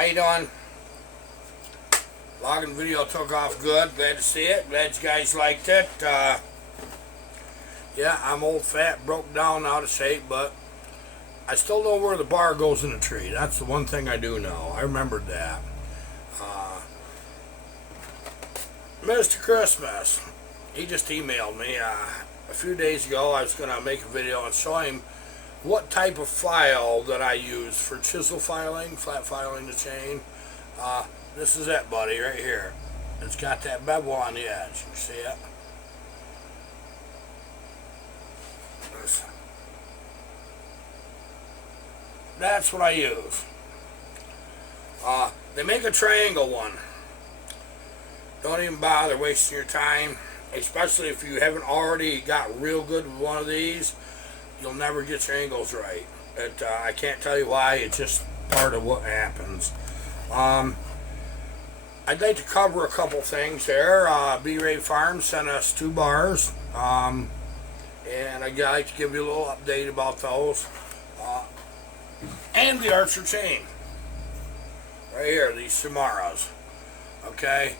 How you doing? Logging video took off good. Glad to see it. Glad you guys liked it. Yeah, I'm old, fat, broke down, out of shape, but I still know where the bar goes in the tree. That's the one thing I do know. I remembered that. Mr. Christmas, he just emailed me a few days ago. I was going to make a video and show him what type of file that I use for chisel filing, flat filing the chain. This is it, buddy, right here. It's got that bevel on the edge. You see it? That's what I use. They make a triangle one. Don't even bother wasting your time, especially if you haven't already got real good with one of these. You'll never get your angles right. I can't tell you why. It's just part of what happens. I'd like to cover a couple things there. B-Ray Farms sent us 2 bars, and I'd like to give you a little update about those. And the Archer chain. Right here, these Samaras. Okay?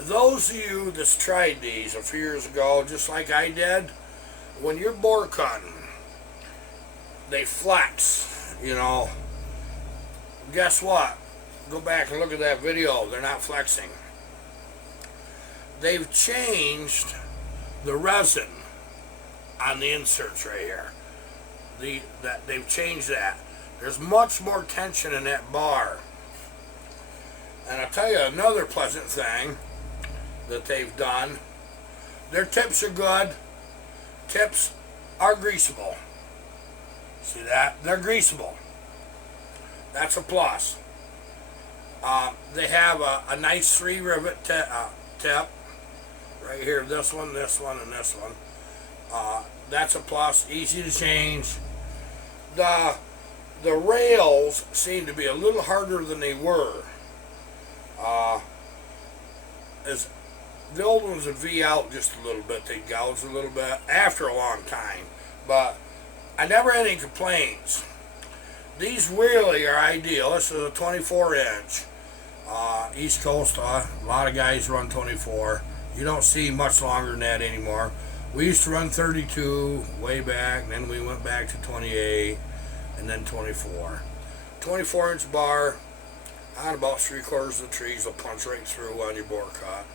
Those of you that's tried these a few years ago, just like I did, when you're bore cutting, they flex, you know. Guess what? Go back and look at that video. They're not flexing. They've changed the resin on the inserts right here. They've changed that. There's much more tension in that bar. And I'll tell you another pleasant thing that they've done. Their tips are good. Tips are greasable. See that? They're greasable. That's a plus. They have a nice 3 rivet tip. Right here, this one, and this one. That's a plus. Easy to change. The rails seem to be a little harder than they were. As the old ones would V out just a little bit. They'd gouge a little bit after a long time. But I never had any complaints. These really are ideal. This is a 24-inch. East Coast, a lot of guys run 24. You don't see much longer than that anymore. We used to run 32 way back, and then we went back to 28, and then 24. 24-inch bar on about 3/4 of the trees will punch right through on your bore cut.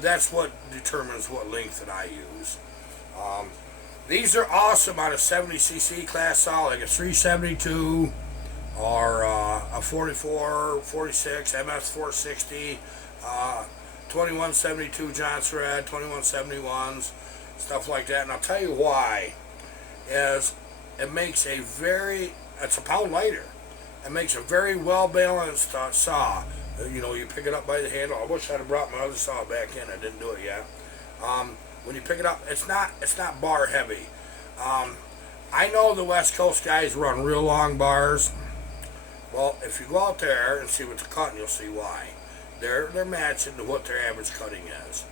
That's what determines what length that I use. These are awesome on a 70cc class saw, like a 372 or a 44, 46, MS 460, 2172 Johnson Red, 2171s, stuff like that. And I'll tell you why. Is it makes it's a pound lighter. It makes a very well balanced saw. You know, you pick it up by the handle. I wish I'd have brought my other saw back in. I didn't do it yet. When you pick it up, it's not bar heavy. I know the West Coast guys run real long bars. Well, if you go out there and see what they're cutting, you'll see why. They're matching to what their average cutting is.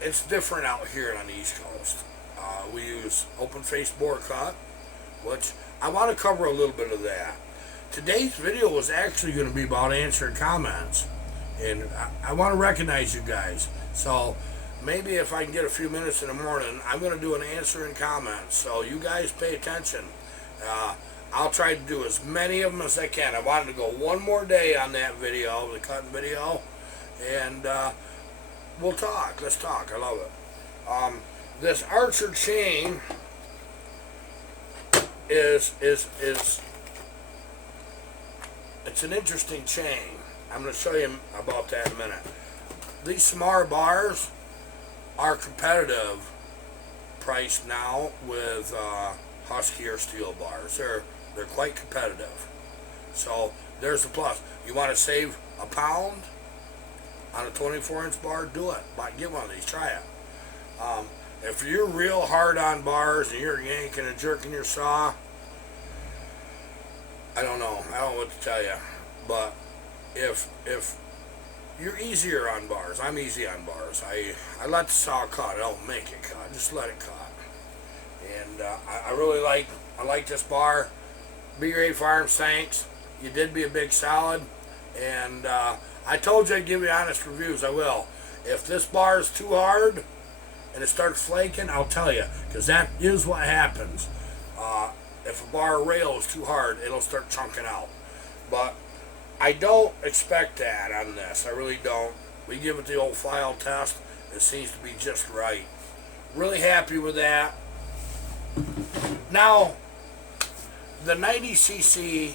It's different out here on the East Coast. We use open face bore cut, which I want to cover a little bit of that. Today's video was actually going to be about answering comments, and I want to recognize you guys. So maybe if I can get a few minutes in the morning, I'm going to do an answering comments. So you guys pay attention. I'll try to do as many of them as I can. I wanted to go one more day on that video, the cutting video, and we'll talk. Let's talk. I love it. This Archer chain is it's an interesting chain. I'm going to show you about that in a minute. These Samara bars are competitive priced now with Husky or Steel bars. They're quite competitive. So there's the plus. You want to save a pound on a 24-inch bar? Do it. Get one of these. Try it. If you're real hard on bars and you're yanking and jerking your saw, I don't know what to tell you. But if you're easier on bars, I'm easy on bars. I let the saw cut. I don't make it cut. Just let it cut. And I really like this bar. B-Ray Farms, thanks. You did me a big solid. And I told you I'd give you honest reviews. I will. If this bar is too hard and it starts flaking, I'll tell you. Because that is what happens. If a bar rail is too hard, it'll start chunking out. But I don't expect that on this. I really don't. We give it the old file test. It seems to be just right. Really happy with that. Now, the 90cc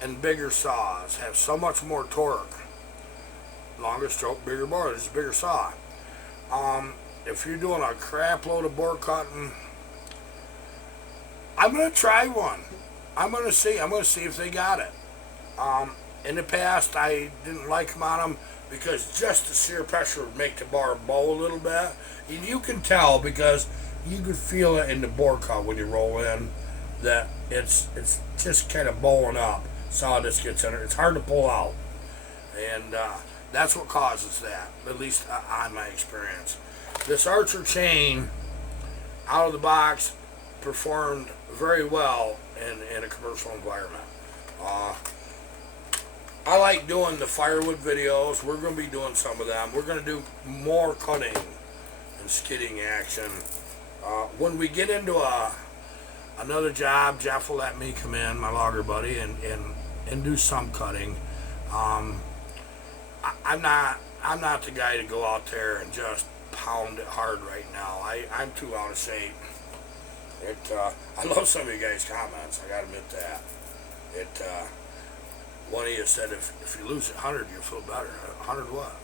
and bigger saws have so much more torque. Longer stroke, bigger bar. This is a bigger saw. If you're doing a crap load of board cutting, I'm going to try one. I'm going to see if they got it. In the past, I didn't like them on them because just the sheer pressure would make the bar bow a little bit. And you can tell because you could feel it in the board cut when you roll in that it's just kind of bowing up. Sawdust gets in it. It's hard to pull out. And that's what causes that, at least on my experience. This Archer chain, out of the box, performed very well in a commercial environment. I like doing the firewood videos. We're going to be doing some of them. We're going to do more cutting and skidding action. When we get into another job, Jeff will let me come in, my logger buddy, and do some cutting. I'm not the guy to go out there and just pound it hard right now. I'm too out of shape. I love some of you guys' comments. I gotta admit that. One of you said if you lose 100, you'll feel better. 100 what?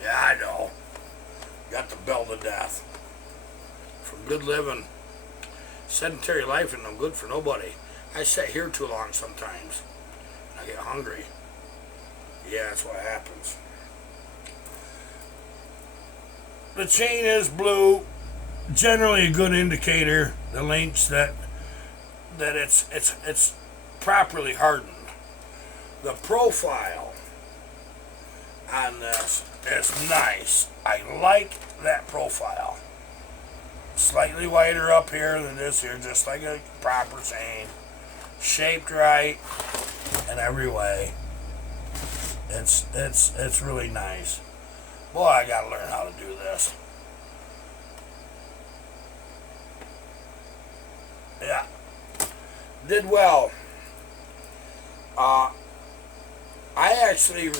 Yeah, I know. Got the bell to death. From good living, sedentary life ain't no good for nobody. I sit here too long sometimes. I get hungry. Yeah, that's what happens. The chain is blue. Generally a good indicator. The links that it's properly hardened. The profile on this is nice. I like that profile. Slightly wider up here than this here, just like a proper chain. Shaped right in every way. It's really nice. Boy, I gotta learn how to do this. Yeah. Did well. I actually,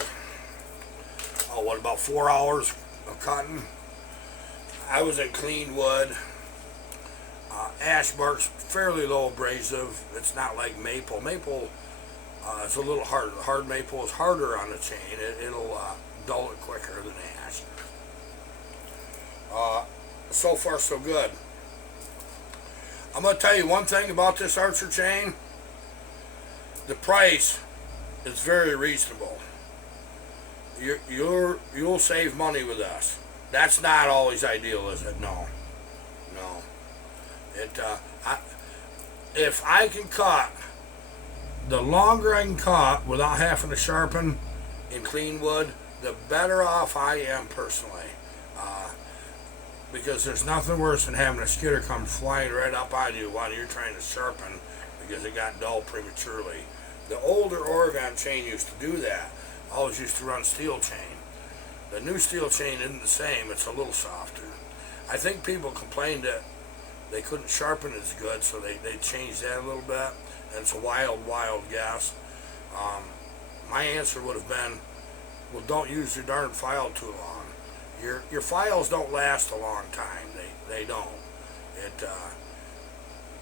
what, about 4 hours of cutting? I was in clean wood. Ash bark's fairly low abrasive. It's not like maple. Maple is a little harder. Hard maple is harder on the chain. It'll dull it quicker than ash. So far, so good. I'm going to tell you one thing about this Archer chain. The price is very reasonable. You'll save money with us. That's not always ideal, is it? No. If I can cut, the longer I can cut without having to sharpen in clean wood, the better off I am personally. Because there's nothing worse than having a skidder come flying right up on you while you're trying to sharpen because it got dull prematurely. The older Oregon chain used to do that. I always used to run steel chain. The new steel chain isn't the same. It's a little softer. I think people complained that they couldn't sharpen as good, so they changed that a little bit. And it's a wild guess. My answer would have been, well, don't use your darn file too long. Your files don't last a long time. They don't.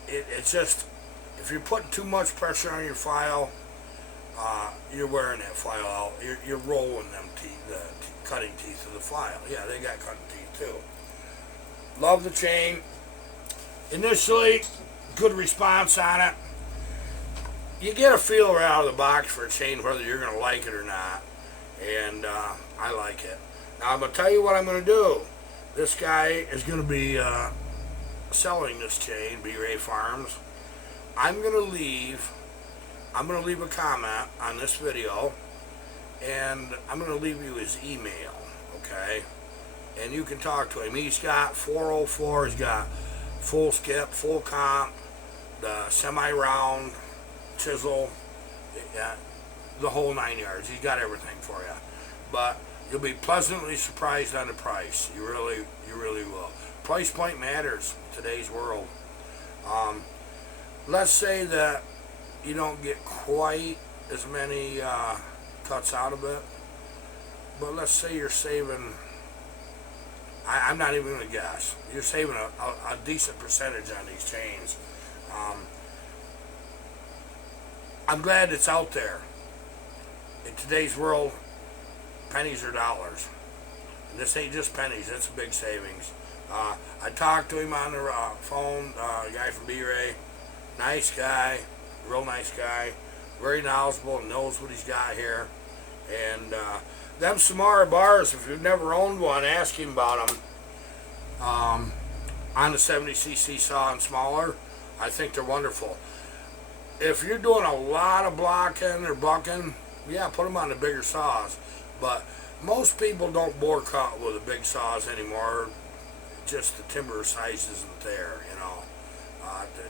It's just, if you're putting too much pressure on your file, you're wearing that file out. You're rolling them teeth, the cutting teeth of the file. Yeah, they got cutting teeth too. Love the chain. Initially, good response on it. You get a feel right out of the box for a chain whether you're going to like it or not. And I like it. Now I'm going to tell you what I'm going to do. This guy is going to be selling this chain, B-Ray Farms. I'm going to leave a comment on this video, and I'm going to leave you his email, okay? and you can talk to him. He's got 404, he's got full skip, full comp, the semi-round, chisel, the whole 9 yards. He's got everything for you. But you'll be pleasantly surprised on the price. You really will. Price point matters in today's world. Let's say that you don't get quite as many cuts out of it, but let's say you're saving, I'm not even going to guess, you're saving a decent percentage on these chains. I'm glad it's out there. In today's world, pennies are dollars. And this ain't just pennies, it's a big savings. I talked to him on the phone, a guy from B-Ray. Nice guy, real nice guy. Very knowledgeable, knows what he's got here. And them Samara bars, if you've never owned one, ask him about them. On the 70cc saw and smaller, I think they're wonderful. If you're doing a lot of blocking or bucking, yeah, put them on the bigger saws. But most people don't bore cut with the big saws anymore. Just the timber size isn't there, you know,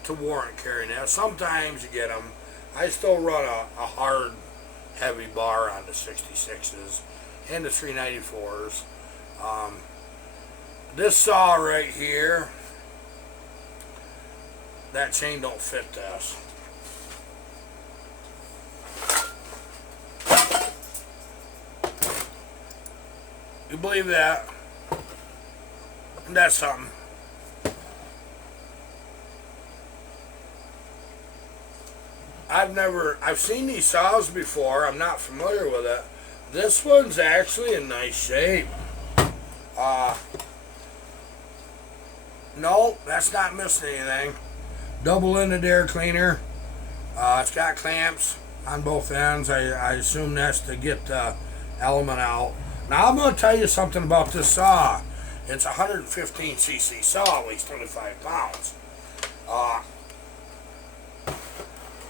to warrant carrying that. Sometimes you get them. I still run a hard, heavy bar on the 66s and the 394s. This saw right here, that chain don't fit this. You believe that? That's something. I've seen these saws before. I'm not familiar with it. This one's actually in nice shape. No, that's not missing anything. Double-ended air cleaner. It's got clamps on both ends. I assume that's to get the element out. Now I'm going to tell you something about this saw. It's a 115cc saw, weighs 25 pounds.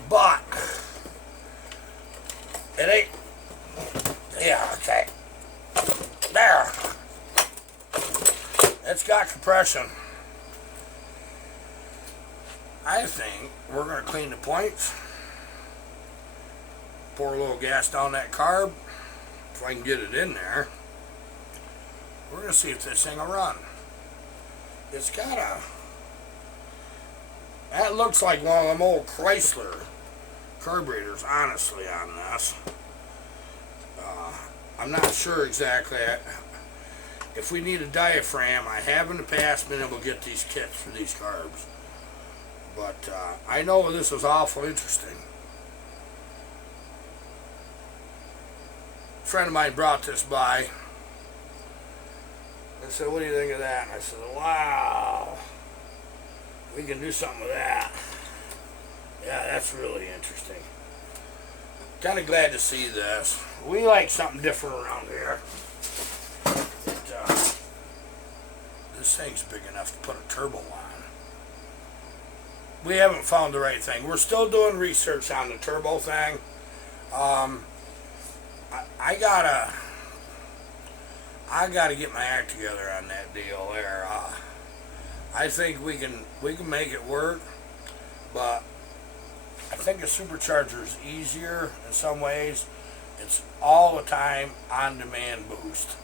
But it ain't. Yeah, okay. There. It's got compression. I think we're going to clean the points. Pour a little gas down that carb. If I can get it in there. We're going to see if this thing will run. It's got a... That looks like one of them old Chrysler carburetors, honestly, on this. I'm not sure exactly. If we need a diaphragm, I have in the past been able to get these kits for these carbs. But I know this is awful interesting. A friend of mine brought this by. I said, what do you think of that? And I said, wow, we can do something with that. Yeah, that's really interesting. Kind of glad to see this. We like something different around here. This thing's big enough to put a turbo on. We haven't found the right thing. We're still doing research on the turbo thing. I gotta get my act together on that deal there. I think we can make it work, but I think a supercharger is easier in some ways. It's all the time on-demand boost,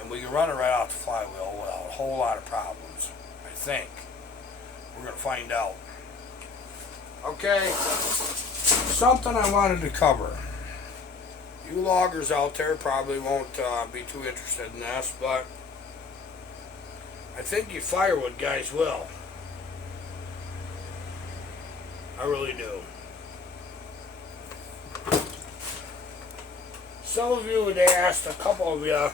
and we can run it right off the flywheel without a whole lot of problems. I think we're gonna find out. Okay, something I wanted to cover. You loggers out there probably won't be too interested in this, but I think you firewood guys will. I really do. Some of you had asked, a couple of you.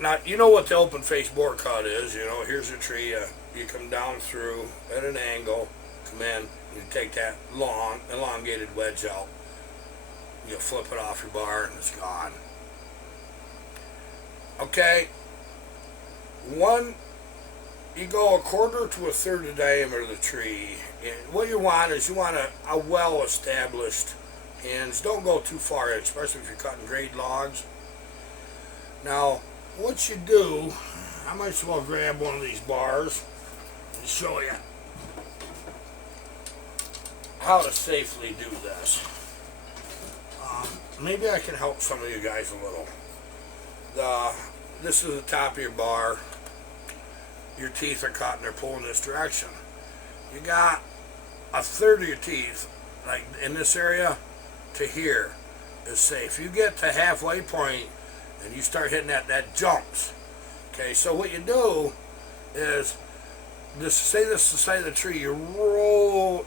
Now, you know what the open face bore cut is. You know, here's a tree. You come down through at an angle, come in, you take that long, elongated wedge out. You flip it off your bar and it's gone. Okay. You go a quarter to a third of the diameter of the tree. And what you want is a well-established hinge. Don't go too far in, especially if you're cutting grade logs. Now, what you do, I might as well grab one of these bars and show you how to safely do this. Maybe I can help some of you guys a little. This is the top of your bar. Your teeth are caught and they're pulling this direction. You got a third of your teeth, like in this area, to here is safe. You get to halfway point and you start hitting that jumps. Okay, so what you do is, say this is the side of the tree, you roll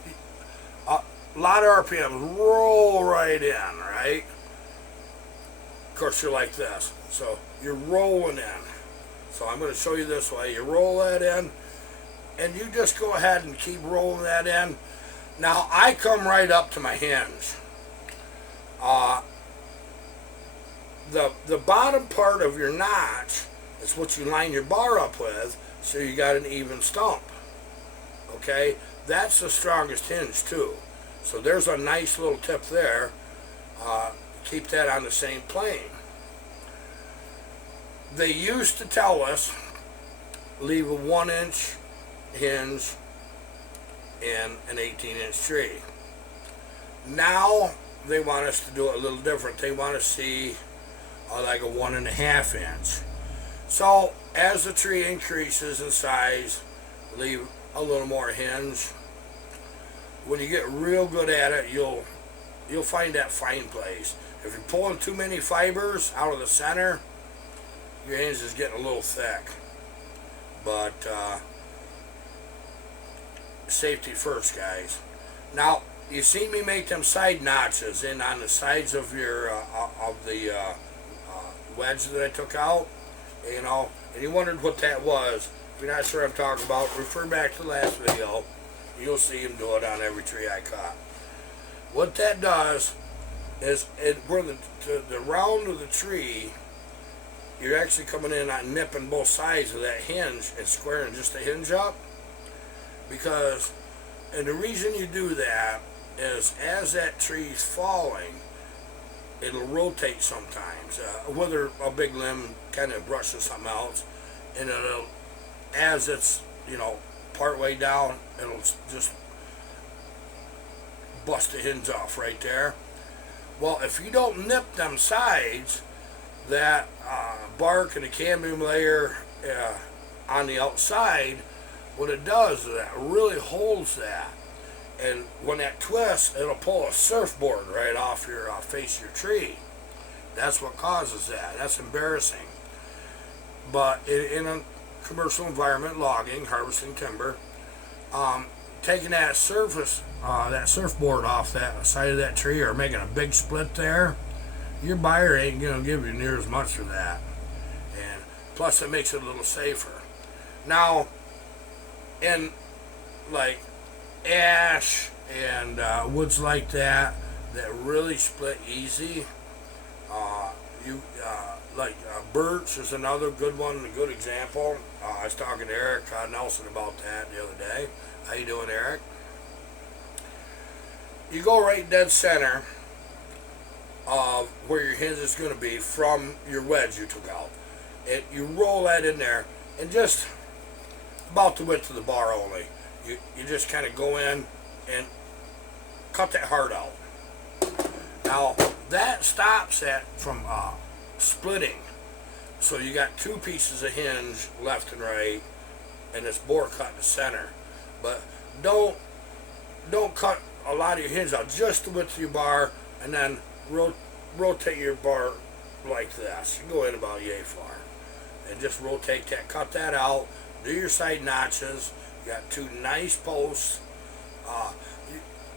a lot of RPMs, roll right in, right? Of course, you're like this, so you're rolling in. So I'm going to show you this way. You roll that in, and you just go ahead and keep rolling that in. Now, I come right up to my hinge. The bottom part of your notch is what you line your bar up with, so you got an even stump. Okay? That's the strongest hinge, too. So there's a nice little tip there. Keep that on the same plane. They used to tell us, leave a 1-inch hinge in an 18-inch tree. Now they want us to do it a little different. They want to see like a 1.5 inch. So as the tree increases in size, leave a little more hinge. When you get real good at it, you'll find that fine place. If you're pulling too many fibers out of the center, your hinge is getting a little thick. But safety first, guys. Now, you see me make them side notches in on the sides of your wedge that I took out, you know, and you wondered what that was. If you're not sure what I'm talking about, refer back to the last video. You'll see him do it on every tree I cut. What that does is, where the round of the tree, you're actually coming in on nipping both sides of that hinge and squaring just the hinge up. And the reason you do that is, as that tree's falling, it'll rotate sometimes, whether a big limb kind of brushes something else, and it'll, as it's, you know, part way down, it'll just bust the hinge off right there. Well, if you don't nip them sides, that bark and the cambium layer on the outside, what it does is that really holds that. And when that twists, it'll pull a surfboard right off your face of your tree. That's what causes that. That's embarrassing. But in a commercial environment, logging, harvesting timber, taking that surfboard off that side of that tree, or making a big split there, your buyer ain't going to give you near as much for that. And plus, it makes it a little safer. Now, in like ash and woods like that really split easy, like birch is another good one, a good example. I was talking to Eric Nelson about that the other day. How you doing, Eric? You go right dead center of where your hinge is going to be from your wedge you took out. You roll that in there, and just about the width of the bar only. You just kind of go in and cut that heart out. Now, that stops it from splitting. So you got two pieces of hinge, left and right, and this bore cut in the center. But don't cut a lot of your hinge out, just the width of your bar, and then rotate your bar like this. You go in about yay far, and just rotate that, cut that out, do your side notches. You got two nice posts.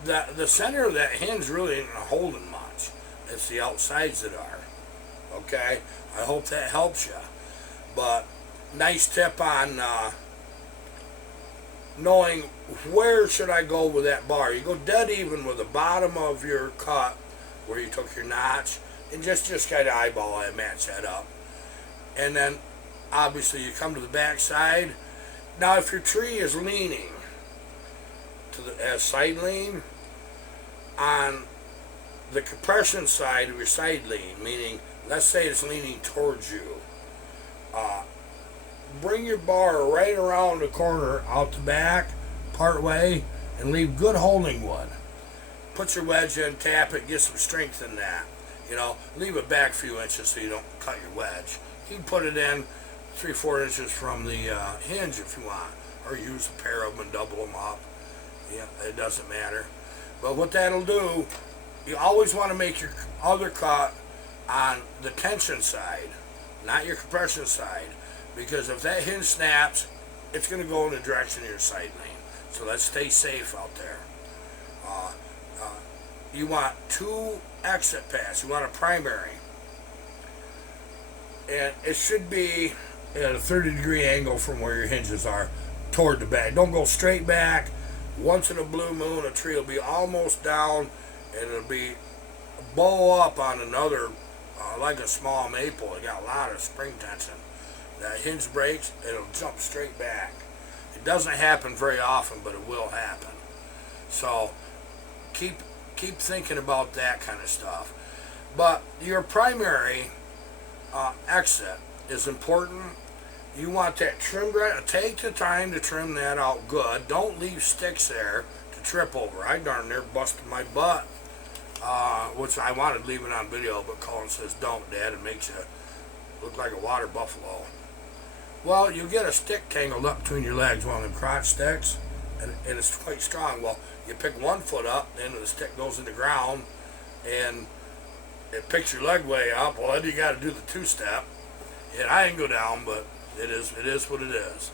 The center of that hinge really isn't holding much. It's the outsides that are. Okay? I hope that helps you. But nice tip on knowing where should I go with that bar. You go dead even with the bottom of your cut where you took your notch, and just kind of eyeball it, match that up. And then obviously you come to the back side. Now, if your tree is leaning to the side lean, on the compression side of your side lean, meaning let's say it's leaning towards you, Uh, Bring your bar right around the corner, out the back, part way, and leave good holding wood. Put your wedge in, tap it, get some strength in that. Leave it back a few inches so you don't cut your wedge. You can put it in 3-4 inches from the hinge if you want, or use a pair of them and double them up. Yeah, it doesn't matter. But what that'll do, you always want to make your other cut on the tension side, not your compression side, because if that hinge snaps, it's going to go in the direction of your sight lane. So let's stay safe out there. You want 2 exit paths. You want a primary, and it should be at a 30-degree angle from where your hinges are toward the back. Don't go straight back. Once in a blue moon, a tree will be almost down, and it'll be bow up on another, like a small maple. It got a lot of spring tension. That hinge breaks, it'll jump straight back. It doesn't happen very often, but it will happen. So keep thinking about that kind of stuff. But your primary exit is important. You want that trimmed right. Take the time to trim that out good. Don't leave sticks there to trip over. I darn near busted my butt, which I wanted leaving on video, but Colin says, don't, Dad. It makes you look like a water buffalo. Well, you get a stick tangled up between your legs, one of them crotch sticks, and it's quite strong. Well, you pick one foot up, then the stick goes in the ground, and it picks your leg way up. Well, then you got to do the 2-step. And I didn't go down, but it is what it is.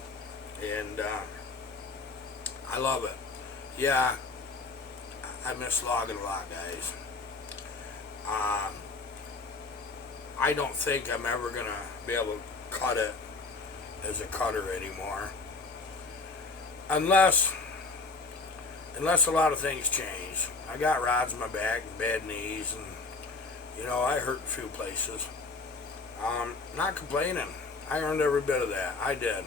And I love it. Yeah, I miss logging a lot, guys. I don't think I'm ever going to be able to cut it as a cutter anymore. Unless a lot of things change. I got rods in my back and bad knees, and I hurt a few places. Not complaining. I earned every bit of that. I did.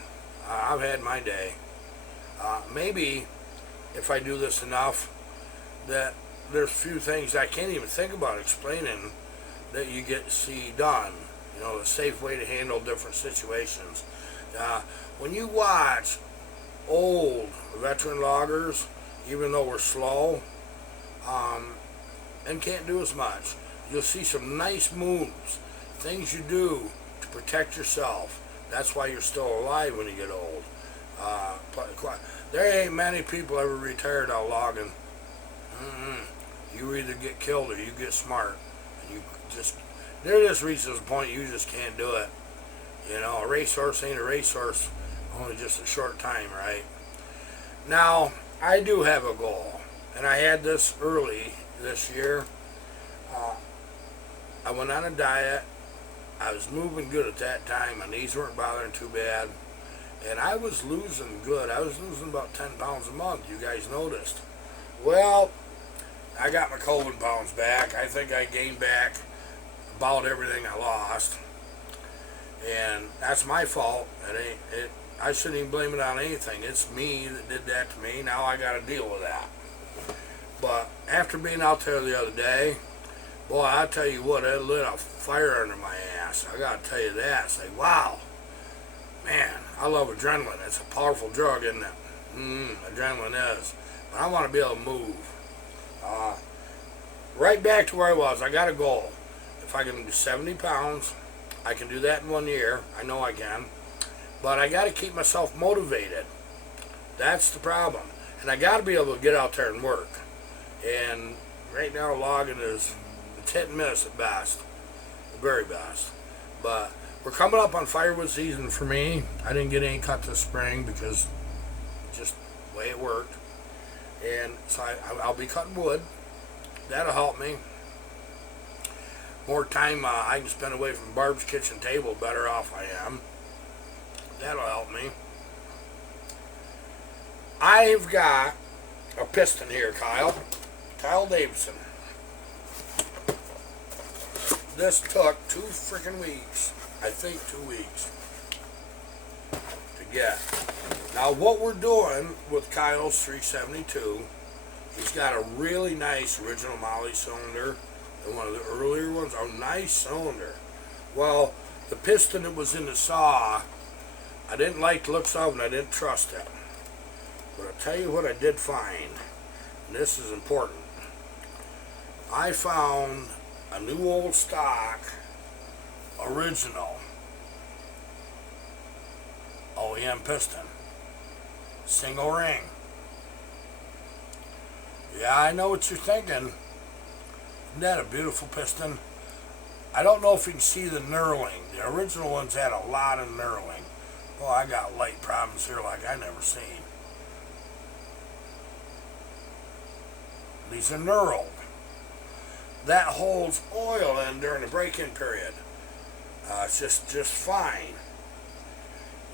I've had my day. Maybe if I do this enough, that there's a few things I can't even think about explaining that you get to see done. A safe way to handle different situations. When you watch old veteran loggers, even though we're slow and can't do as much, you'll see some nice moves, things you do to protect yourself. That's why you're still alive when you get old. There ain't many people ever retired out logging. You either get killed or you get smart. And there just reaches a point you just can't do it. A racehorse ain't a racehorse only just a short time, right? Now, I do have a goal, and I had this early this year. I went on a diet. I was moving good at that time. My knees weren't bothering too bad, and I was losing good. I was losing about 10 pounds a month. You guys noticed. Well, I got my COVID pounds back. I think I gained back about everything I lost, and that's my fault. I shouldn't even blame it on anything. It's me that did that to me. Now I got to deal with that. But after being out there the other day, boy, I tell you what, it lit a fire under my ass. I got to tell you that. Say, wow, man, I love adrenaline. It's a powerful drug, isn't it? Adrenaline is. But I want to be able to move. Right back to where I was. I got a goal. If I can do 70 pounds, I can do that in 1 year. I know I can. But I got to keep myself motivated. That's the problem. And I got to be able to get out there and work. And right now logging it's hit and miss at best. The very best. But we're coming up on firewood season for me. I didn't get any cut this spring because just the way it worked. And so I'll be cutting wood. That'll help me. More time I can spend away from Barb's kitchen table, better off I am. That'll help me. I've got a piston here, Kyle Davidson. This took 2 freaking weeks. I think 2 weeks to get. Now what we're doing with Kyle's 372, he's got a really nice original Molly cylinder, and one of the earlier ones, a nice cylinder. Well, the piston that was in the saw, I didn't like the looks of it and I didn't trust it. But I'll tell you what I did find, and this is important. I found a new old stock, original OEM piston. Single ring. Yeah, I know what you're thinking. Isn't that a beautiful piston? I don't know if you can see the knurling. The original ones had a lot of knurling. Well, I got light problems here like I never seen. These are knurled. That holds oil in during the break-in period. It's just fine.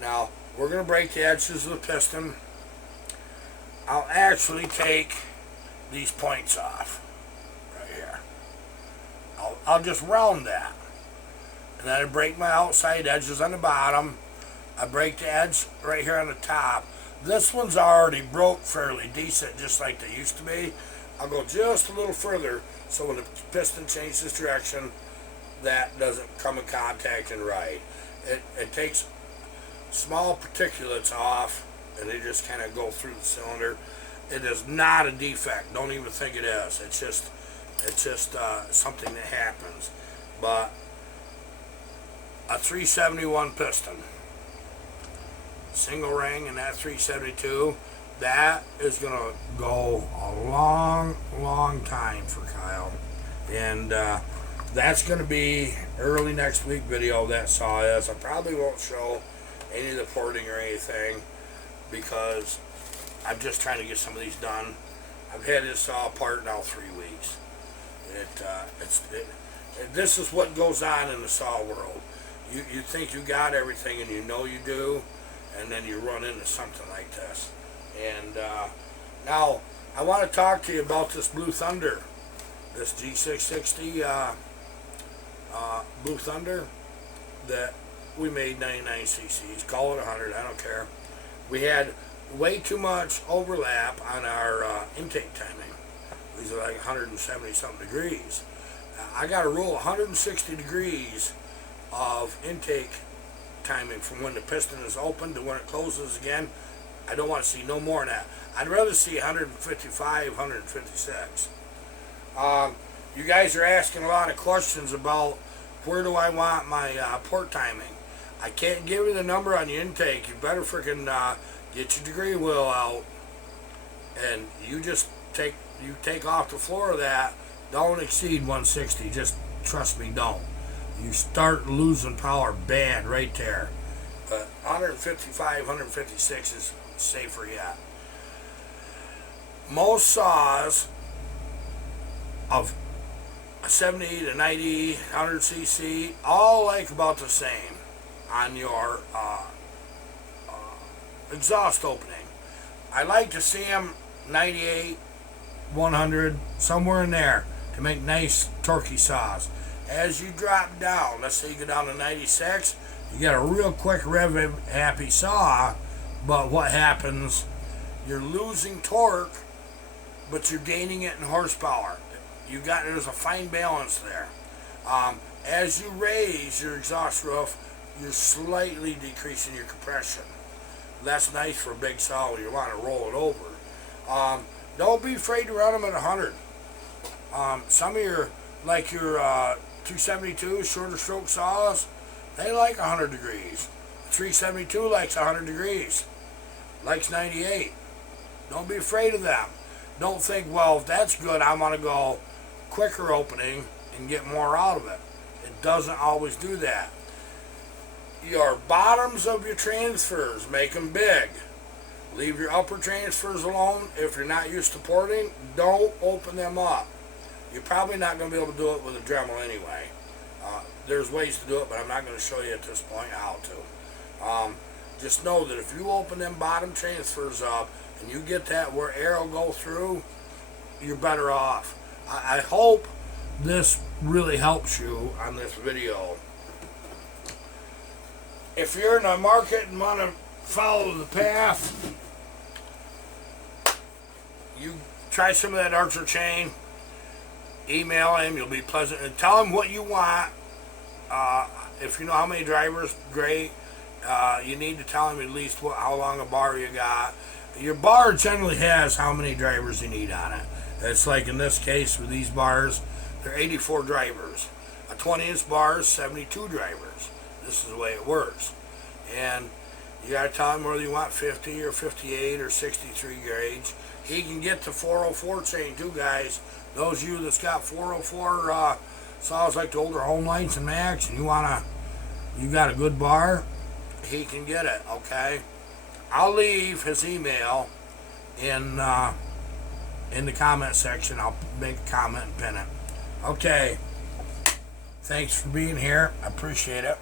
Now, we're going to break the edges of the piston. I'll actually take these points off right here. I'll just round that. And then I break my outside edges on the bottom. I break the edge right here on the top. This one's already broke fairly decent, just like they used to be. I'll go just a little further so when the piston changes direction, that doesn't come in contact and ride. It takes small particulates off and they just kind of go through the cylinder. It is not a defect. Don't even think it is. It's just something that happens. But a 371 piston, single ring, and that 372, that is gonna go a long time for Kyle, and that's gonna be early next week video. That saw is. I probably won't show any of the porting or anything because I'm just trying to get some of these done. I've had this saw apart now 3 weeks. This is what goes on in the saw world. You think you got everything, and you know you do, and then you run into something like this. And now I want to talk to you about this Blue Thunder, this G660 Blue Thunder that we made 99 cc's. Call it 100, I don't care. We had way too much overlap on our intake timing. These are like 170 something degrees. I got a rule 160 degrees of intake timing from when the piston is open to when it closes again. I don't want to see no more than that. I'd rather see 155, 156. You guys are asking a lot of questions about where do I want my port timing. I can't give you the number on the intake. You better freaking get your degree wheel out and you just take off the floor of that. Don't exceed 160. Just trust me, don't. You start losing power bad right there. But 155, 156 is safer yet. Most saws of 70 to 90, 100 cc, all like about the same on your exhaust opening. I like to see them 98, 100, somewhere in there to make nice torquey saws. As you drop down, let's say you go down to 96, you get a real quick rev happy saw, but what happens, you're losing torque, but you're gaining it in horsepower. There's a fine balance there. As you raise your exhaust roof, you're slightly decreasing your compression. That's nice for a big saw when you want to roll it over. Don't be afraid to run them at 100. Some of your 272 shorter stroke saws, they like 100 degrees. 372 likes 100 degrees, likes 98. Don't be afraid of them. Don't think, well, if that's good, I'm going to go quicker opening and get more out of it. It doesn't always do that. Your bottoms of your transfers, make them big. Leave your upper transfers alone. If you're not used to porting, don't open them up. You're probably not going to be able to do it with a Dremel anyway. There's ways to do it, but I'm not going to show you at this point how to. Just know that if you open them bottom transfers up and you get that where air will go through, you're better off. I hope this really helps you on this video. If you're in the market and want to follow the path, you try some of that Archer chain, email him, you'll be pleasant, and tell him what you want. if you know how many drivers, great. You need to tell him at least how long a bar you got. Your bar generally has how many drivers you need on it. It's like in this case with these bars, they're 84 drivers. A 20-inch bar is 72 drivers. This is the way it works. And you got to tell him whether you want 50 or 58 or 63 gauge. He can get the 404 chain too, guys. Those of you that's got 404 saws like the older Home Lights and Max, and you got a good bar, he can get it. Okay, I'll leave his email in the comment section. I'll make a comment and pin it. Okay, thanks for being here. I appreciate it.